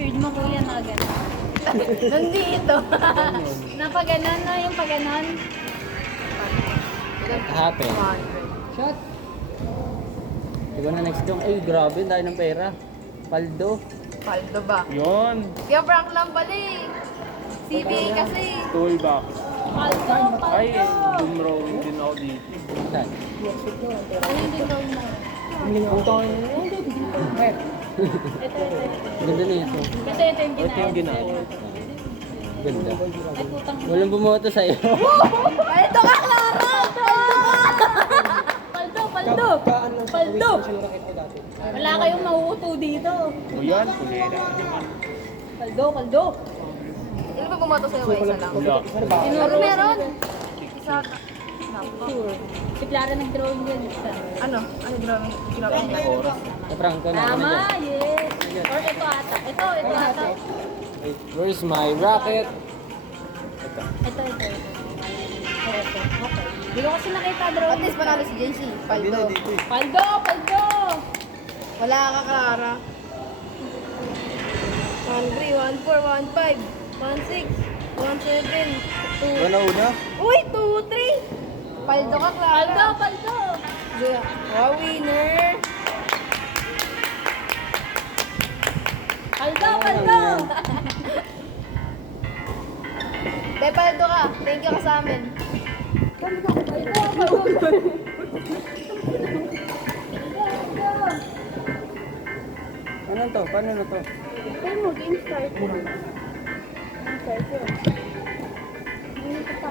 Weird mo kuya na gano'n. Nandito. Napaganon no, yung paganon. Happen. Shot. Di ba na next yung, ay grabe, dahil ng pera. Paldo. Paldo ba? Yun. Kaya prank lang pala eh. CBA kasi. Toolbox. Paldo, Ay, paldo. dumrowing din ako dito. Saan? Ano yung dinroll mo? Utang yun. Ito. Ganda na ito. Kasi ito yung Ito yung ginagawa. Ganda. Ay, putang ina. Walang bumoto sa'yo. Paldo ka, Clara! Paldo, paldo. Paldo. Wala kayong mauuto dito. O yan, kulera. Paldo, paldo. Ano ba bumato sa'yo? Isa lang. Wala. Ano meron? Isa. Si Clara nag-drawing din. Isa. Ano? Ano drawing? Ginagawa niya? Oras. Prank ko na. Tama, yes. Or ito ata. Ito ata. Wait, where's my rocket? Ito. Ito. Okay. Hindi ko kasi nakita At drawing. least panalo si JC. Paldo. Paldo, paldo. Wala ka, Clara. 1-3, 1-4, 1-5, 1-6, 1-7, 2. Ano una? Uy, 2-3. Paldo ka, Clara. Paldo, paldo. Wow, winner. Paldo, paldo. De, paldo ka. Thank you ka sa amin. Ano to? Paano na to? Pero mo, game start mo. Start mo. Hindi ko pa.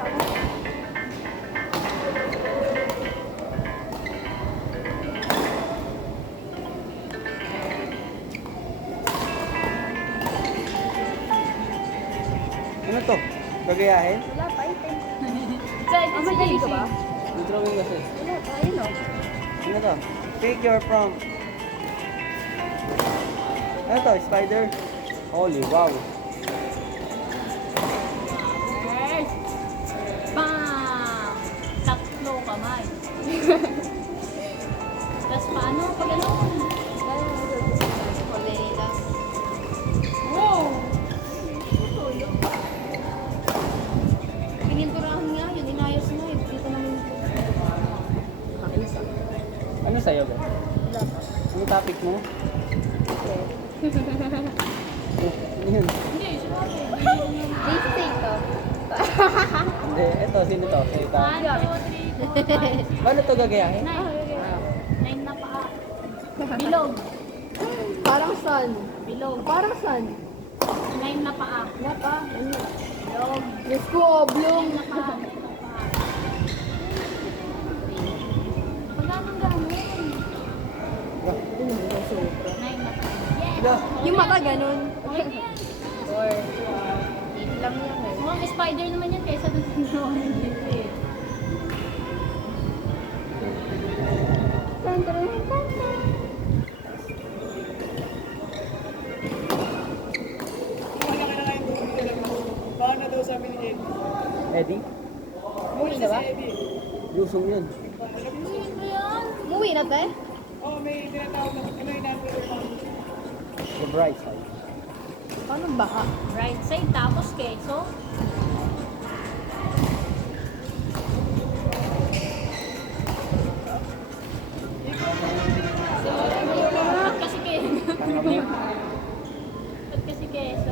Ano to? Gagayahin? Wala pa, item. Madali ka ba? Yung drawing kasi. Wala pa, ayun o. Ano to? Pick your prompt. Ano to? Spider? Holy wow. Yes! Bam! Tatlo kamay. Tapos paano? Pag ano? Wow! Pininturahan nga, yun inayos mo. Dito naman Ano sa'yo ba? Ano topic mo? Ano yun? Hindi, sinabi. JC ito. Hindi, eto, sino to? Sa ita. 1, 2, 3, 4, 5, 6, Paano to gagayahin? 9 na paa. Bilog. Parang sun. Bilog. Parang sun. 9 na paa. Napa? Bilog. Diyos ko, oblong. 9 na paa. 9 na paa. Pagkakang gano'n. 9 na paa. Yes! Yung mata ganun. Okay na yan. Or, eight lang yan eh. Mukhang spider naman yan kaysa dun sa drawing dito eh. Eddie? Umuwi na ba? Lusong yun. Ano yan? Umuwi na te? The bright side. Paano baka? Right side tapos keso. Ba't kasi keso? Ba't kasi keso?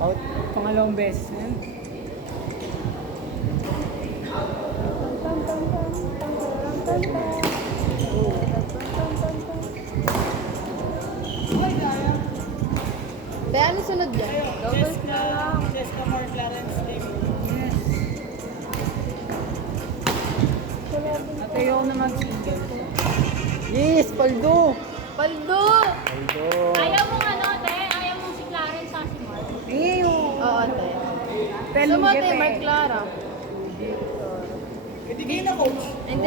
Out. Pangalawang beses na yan. Kaya ano sunod dyan? Double At ayaw na mag-single. Yes! Paldo! Paldo! Paldo! Ayaw mong ano, te? Ayaw mong si Clarence sa si Mark? Ew! Oo, te. Telong Sumote, get Mark Clara. Hindi,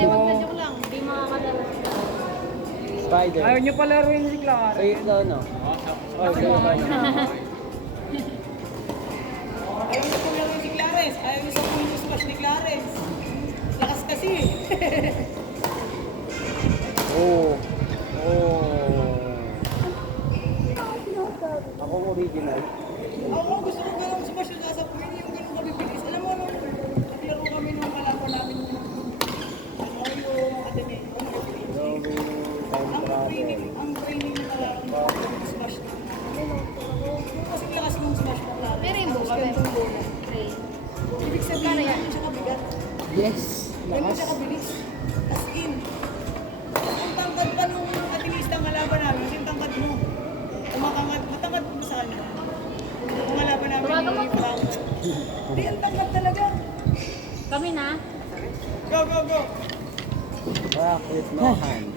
mag-joke lang. Hindi makakadala si Clarence. Spider. Ayaw niyo palaruin si Clara. Sa'yo ito, no? Oh, sa'yo ito, no? Ayaw niyo pong laro si Clarence. Ayaw niyo sa puno smash ni Clarence. Lakas kasi eh. Oh. Oh. sabi. Ako original. Ako gusto ko ganun smash yung nasa Queen, yung ganun kabibilis. Alam mo, nung naglaro kami nung kalaban namin yung academy. Ang training na smash na. Yung kasing lakas nung smash na klaro. May rainbow ba? Ibig sabihin, ganun siya kabigat. Yes. Ganun siya kabilis. As in. Ang tangkad pa nung atinista ang kalaban namin, kasi yung tangkad mo. Matangkad mo sa kanya. Ang kalaban namin yung Frank. Di, ang tangkad talaga. Kami na. Go, go, go. Rock with no hands.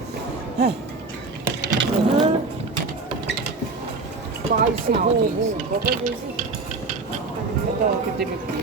Baka yung Ito, 50-50.